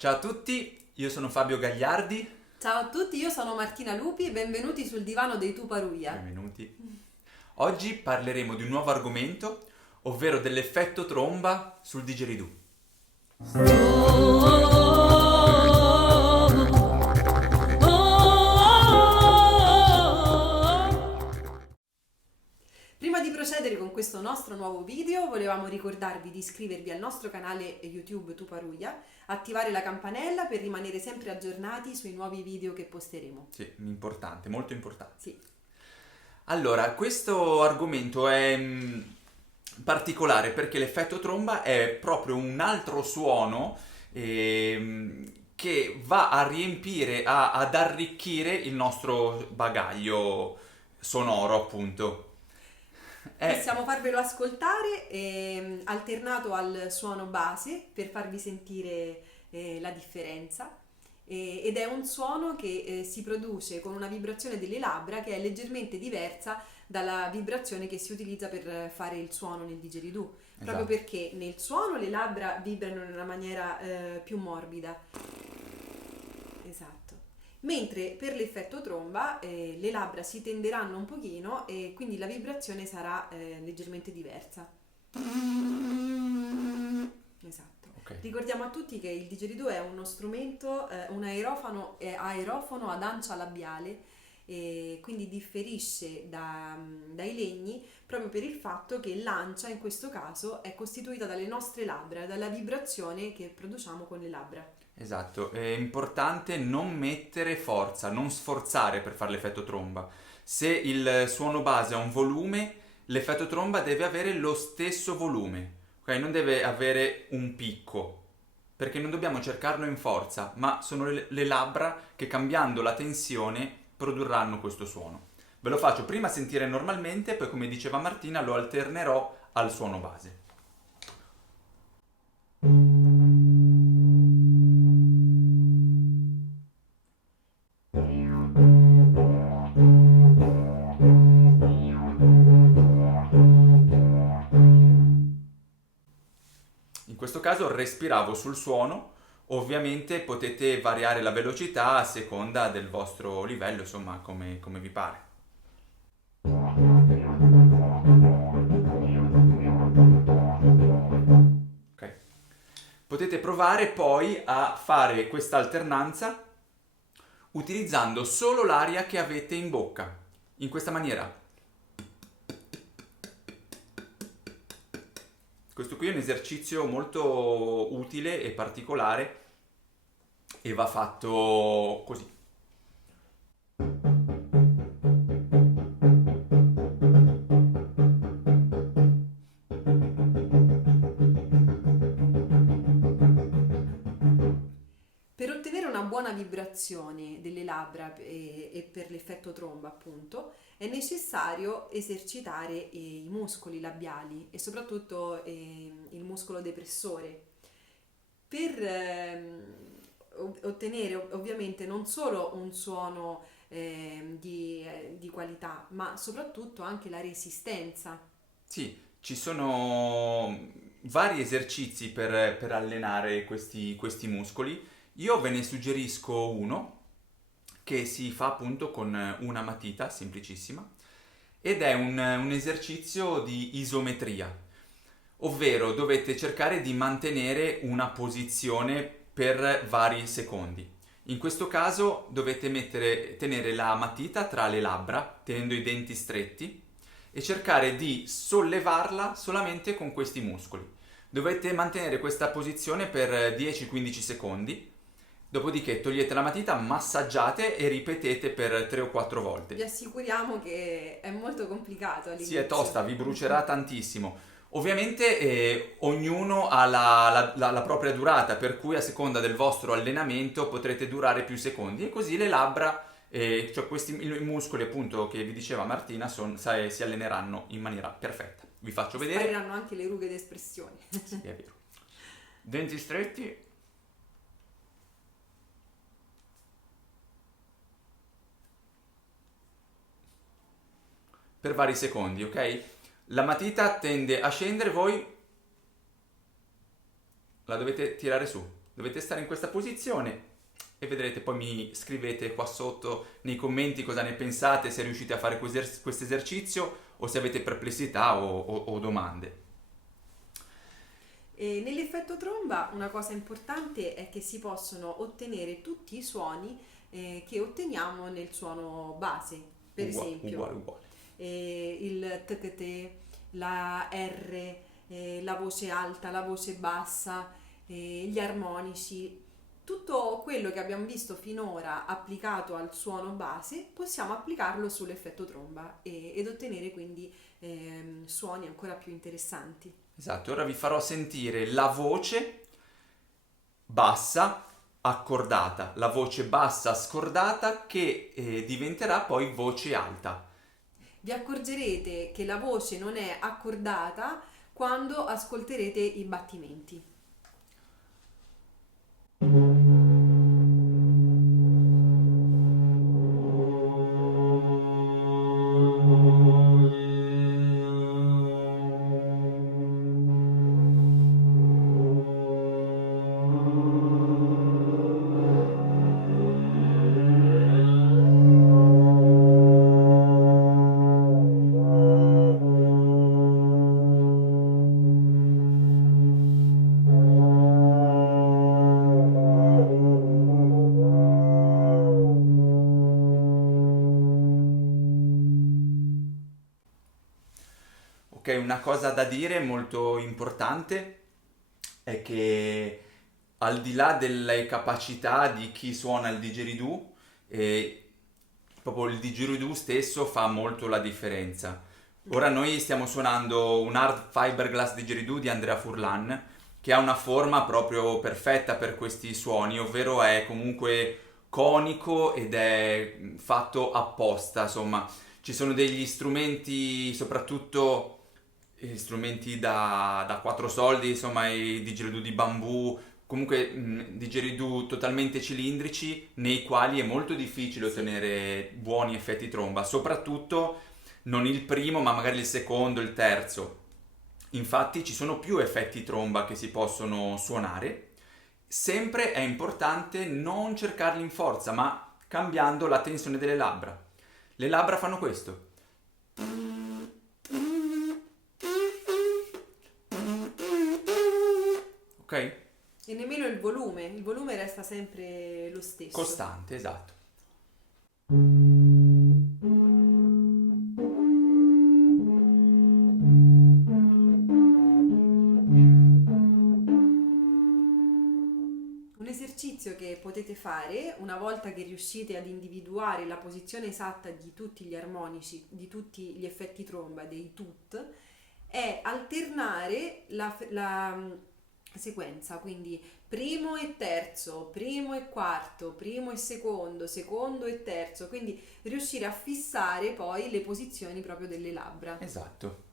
Ciao a tutti, io sono Fabio Gagliardi. Ciao a tutti, io sono Martina Lupi e benvenuti sul divano dei Tuparuia. Benvenuti. Oggi parleremo di un nuovo argomento, ovvero dell'effetto tromba sul digeridoo. Prima di procedere con questo nostro nuovo video, volevamo ricordarvi di iscrivervi al nostro canale YouTube Tuparuia, attivare la campanella per rimanere sempre aggiornati sui nuovi video che posteremo. Sì, importante, molto importante. Sì. Allora, questo argomento è particolare perché l'effetto tromba è proprio un altro suono che va a riempire, ad arricchire il nostro bagaglio sonoro, appunto. Possiamo farvelo ascoltare alternato al suono base per farvi sentire la differenza. Ed è un suono che si produce con una vibrazione delle labbra che è leggermente diversa dalla vibrazione che si utilizza per fare il suono nel digeridoo, proprio Esatto. perché nel suono le labbra vibrano in una maniera più morbida. Esatto. Mentre per l'effetto tromba le labbra si tenderanno un pochino e quindi la vibrazione sarà leggermente diversa. Esatto. Ok. Ricordiamo a tutti che il digeridoo è uno strumento, un aerofono ad ancia labiale e quindi differisce dai legni proprio per il fatto che l'ancia in questo caso è costituita dalle nostre labbra, dalla vibrazione che produciamo con le labbra. Esatto, è importante non mettere forza, non sforzare per fare l'effetto tromba. Se il suono base ha un volume, l'effetto tromba deve avere lo stesso volume, ok? Non deve avere un picco, perché non dobbiamo cercarlo in forza, ma sono le labbra che cambiando la tensione produrranno questo suono. Ve lo faccio prima sentire normalmente, poi come diceva Martina lo alternerò al suono base. In questo caso respiravo sul suono, ovviamente potete variare la velocità a seconda del vostro livello, insomma, come vi pare. Ok. Potete provare poi a fare questa alternanza utilizzando solo l'aria che avete in bocca. In questa maniera. Questo qui è un esercizio molto utile e particolare e va fatto così. Per ottenere una buona vibrazione delle labbra e per l'effetto tromba, appunto, è necessario esercitare i muscoli labiali e soprattutto il muscolo depressore per ottenere ovviamente non solo un suono di qualità, ma soprattutto anche la resistenza. Sì, ci sono vari esercizi per allenare questi muscoli. Io ve ne suggerisco uno che si fa appunto con una matita semplicissima ed è un esercizio di isometria, ovvero dovete cercare di mantenere una posizione per vari secondi. In questo caso dovete tenere la matita tra le labbra, tenendo i denti stretti, e cercare di sollevarla solamente con questi muscoli. Dovete mantenere questa posizione per 10-15 secondi, dopodiché togliete la matita, massaggiate e ripetete per 3 o 4 volte. Vi assicuriamo che è molto complicato Sì, all'inizio. è tosta, vi brucerà tantissimo. Ovviamente ognuno ha la propria durata, per cui a seconda del vostro allenamento potrete durare più secondi e così le labbra, cioè i muscoli appunto che vi diceva Martina, si alleneranno in maniera perfetta. Vi faccio vedere. Spariranno anche le rughe d'espressione. Sì, è vero. Denti stretti. Per vari secondi, ok? La matita tende a scendere, voi la dovete tirare su, Dovete stare in questa posizione e vedrete, poi mi scrivete qua sotto nei commenti cosa ne pensate, se riuscite a fare questo esercizio o se avete perplessità o domande. E nell'effetto tromba una cosa importante è che si possono ottenere tutti i suoni che otteniamo nel suono base, per esempio Uguale. il tkt, la R, la voce alta, la voce bassa, gli armonici, tutto quello che abbiamo visto finora applicato al suono base possiamo applicarlo sull'effetto tromba ed ottenere quindi suoni ancora più interessanti. Esatto, ora vi farò sentire la voce bassa accordata, la voce bassa scordata che diventerà poi voce alta. Vi accorgerete che la voce non è accordata quando ascolterete i battimenti. Ok, una cosa da dire molto importante è che al di là delle capacità di chi suona il didgeridoo, proprio il didgeridoo stesso fa molto la differenza. Ora noi stiamo suonando un hard fiberglass didgeridoo di Andrea Furlan che ha una forma proprio perfetta per questi suoni, ovvero è comunque conico ed è fatto apposta, insomma. Ci sono degli strumenti, soprattutto strumenti da 4 soldi, insomma i didgeridoo di bambù, comunque didgeridoo totalmente cilindrici nei quali è molto difficile ottenere buoni effetti tromba, soprattutto non il primo ma magari il secondo, il terzo. Infatti ci sono più effetti tromba che si possono suonare, sempre è importante non cercarli in forza ma cambiando la tensione delle labbra. Le labbra fanno questo. Ok? E nemmeno il volume resta sempre lo stesso. Costante, esatto. Un esercizio che potete fare una volta che riuscite ad individuare la posizione esatta di tutti gli armonici, di tutti gli effetti tromba, dei tut, è alternare la sequenza, quindi primo e terzo, primo e quarto, primo e secondo, secondo e terzo, quindi riuscire a fissare poi le posizioni proprio delle labbra. Esatto.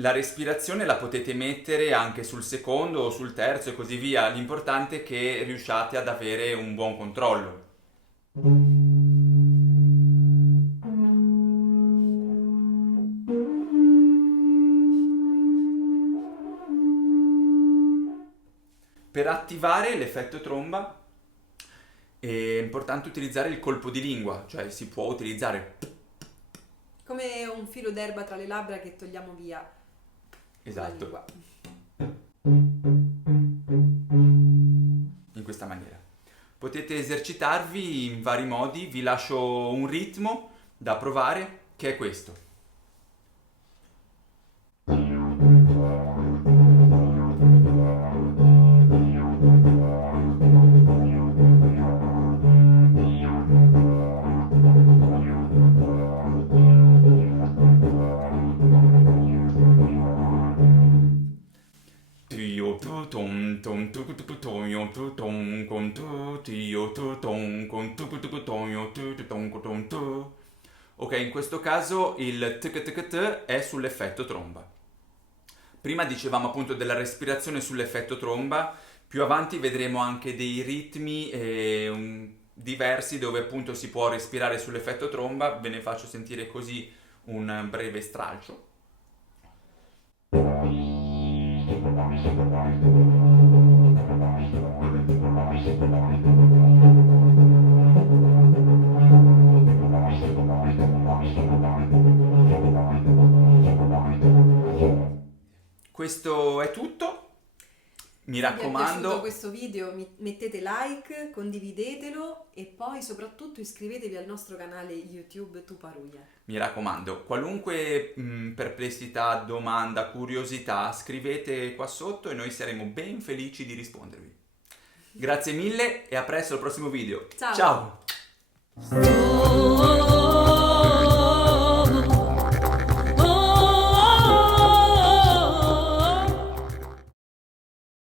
La respirazione la potete mettere anche sul secondo o sul terzo e così via, l'importante è che riusciate ad avere un buon controllo. Per attivare l'effetto tromba è importante utilizzare il colpo di lingua, cioè si può utilizzare Come un filo d'erba tra le labbra che togliamo via con la esatto, lingua. in questa maniera. Potete esercitarvi in vari modi, vi lascio un ritmo da provare che è questo. Ok, in questo caso il tuk è sull'effetto tromba. Prima dicevamo appunto della respirazione sull'effetto tromba, Più avanti vedremo anche dei ritmi diversi dove appunto si può respirare sull'effetto tromba. Ve ne faccio sentire così un breve stralcio. Questo è tutto. Mi raccomando, se vi è piaciuto questo video mettete like, condividetelo e poi soprattutto iscrivetevi al nostro canale YouTube Tuparuia. mi raccomando, qualunque perplessità, domanda, curiosità, scrivete qua sotto e noi saremo ben felici di rispondervi. Grazie mille e a presto al prossimo video. Ciao! Ciao.